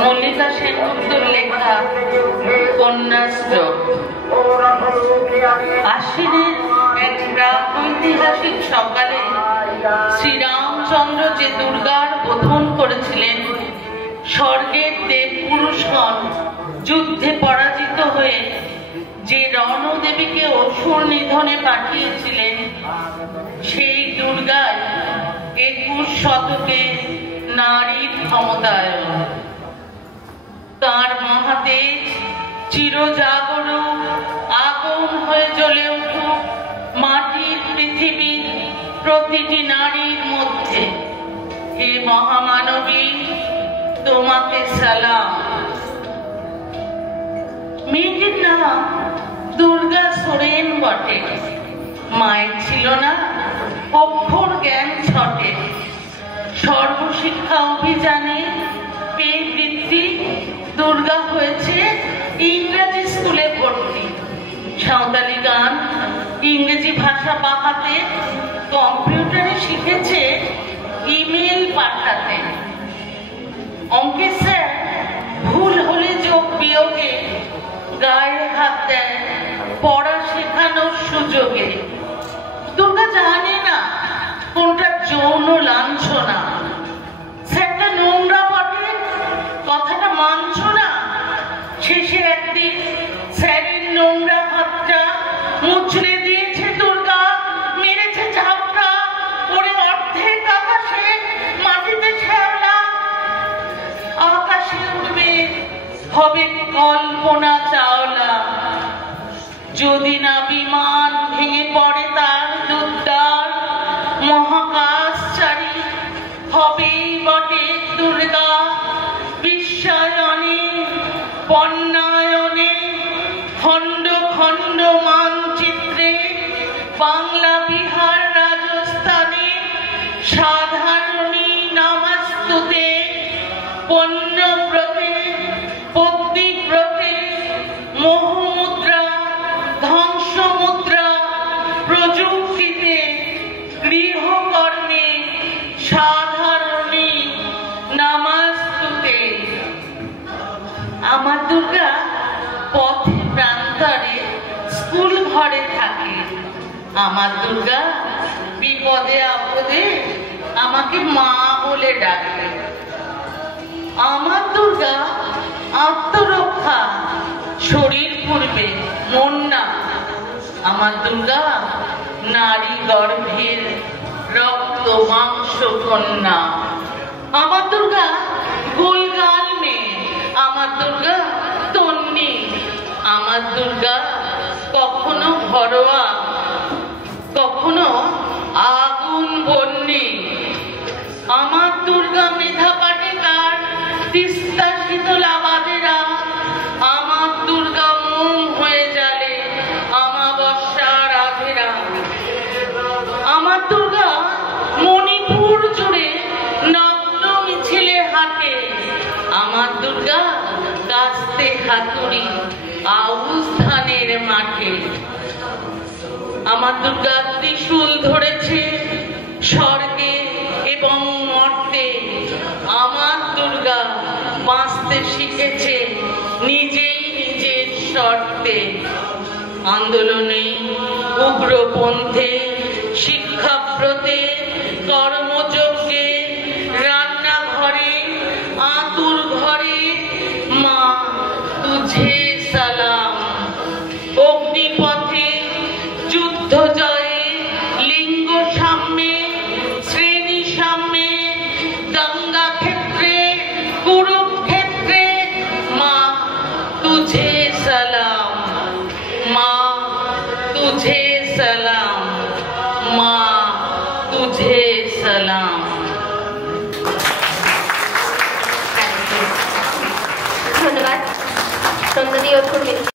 মল্লিকা সেনগুপ্তর লেখা কন্যাশ্রম। আশ্বিনের এক প্রাগৈতিহাসিক সকালে শ্রীরামচন্দ্র যে দুর্গার বোধন করেছিলেন, স্বর্গের দেব পুরুষগণ যুদ্ধে পরাজিত হয়ে যে রণদেবীকে অসুর নিধনে পাঠিয়েছিলেন, সেই দুর্গায় 21 শতকে নারীর ক্ষমতায়ন। তার মহাতেজ চিরজাগরুক আগুন হয়ে জ্বলে উঠুক মাটির পৃথিবীর প্রতিটি নারীর মধ্যে। হে মহামানবী, তোমাকে সালাম। মেয়েটির নাম দুর্গা সোরেন বটে। মায়ের ছিল না অক্ষর জ্ঞান ছটে। সর্বশিক্ষা অভিযানে পেয়ে বৃত্তি দুর্গা হয়েছে ইংরেজি স্কুলে ভর্তি। সাঁওতালি গান, ইংরেজি ভাষা পাকাতে, কম্পিউটারে শিখেছে ইমেল পাঠাতে। অঙ্কের স্যার ভুল হলে যোগ বিয়োগে গায়ে হাত দেয় পড়া শেখানোর সুযোগে। দুর্গা জানে না কোনটা যৌন লাঞ্ছনা। স্যারটা নোংরা বটে, কথাটা মানছ না। শেষে একদিন স্যারের নোংরা হাতটা মুচড়ে দিয়েছে দুর্গা, মেরেছে ঝাপটা, ওরে অর্ধেক আকাশে মাটিতে শ্যাওলা। আকাশে উঠবে হবে কল্পনা চাওলা, যদি না বিমান ভেঙে পড়ে তার দুদ্দার। মহাকাশচারী হবেই বটে দুর্গা, বিশ্বায়নে বন্যায়নে খণ্ড খণ্ড মানচিত্রে বাংলা বিহার রাজস্থানে সাধারণী নামাস্তুতে। পণ্যব্রতে পদ্মীব্রতে মোহমুদ্রা ধ্বংসমুদ্রা প্রযুক্তিতে গৃহকর্মে সাধারণী নামাস্তুতে। আমার দুর্গা পথে প্রান্তরে স্কুল ঘরে থাকে। আমার দুর্গা বিপদে আপদে আমাকে মা বলে ডাকে। আমার দুর্গা আত্মরক্ষা, শরীর পূর্বে মন না। আমার দুর্গা নারী গর্ভের রক্ত মাংস কন্যা। আমার দুর্গা গোলগাল মেয়ে। আমার দুর্গা তন্নি। আমার দুর্গা কখনো ঘরোয়া, কখনো আগুন বন্যি। আমার দুর্গা মেধা পাটে তার তিস্তা শীতল আবাদেরা। আমার দুর্গা মোম হয়ে জ্বালে আমাবস্যার আধেরা। আমার দুর্গা মণিপুর জুড়ে নগ্ন মিছিলে হাঁটে। আমার দুর্গা কাস্তে হাতুড়ি আউশ ধানের মাঠে। আমার দুর্গা ত্রিশূল ধরেছে স্বর্গে এবং মর্তে। আমার দুর্গা বাঁচতে শিখেছে নিজেই নিজের শর্তে। আন্দোলনে, উগ্রপন্থে, শিক্ষাব্রতে, কর্মযজ্ঞে, রান্নাঘরে, আতুর ঘরে মা তুঝে সালাম। অগ্নিপথে, যুদ্ধ জয়ে, লিঙ্গ সাম্যে, শ্রেণী সাম্যে, দাঙ্গা ক্ষেত্রে, কুরুক্ষেত্রে মা তুঝে সালাম। মা তুঝে সালাম, মা তুঝে সালাম। ধন্যবাদ।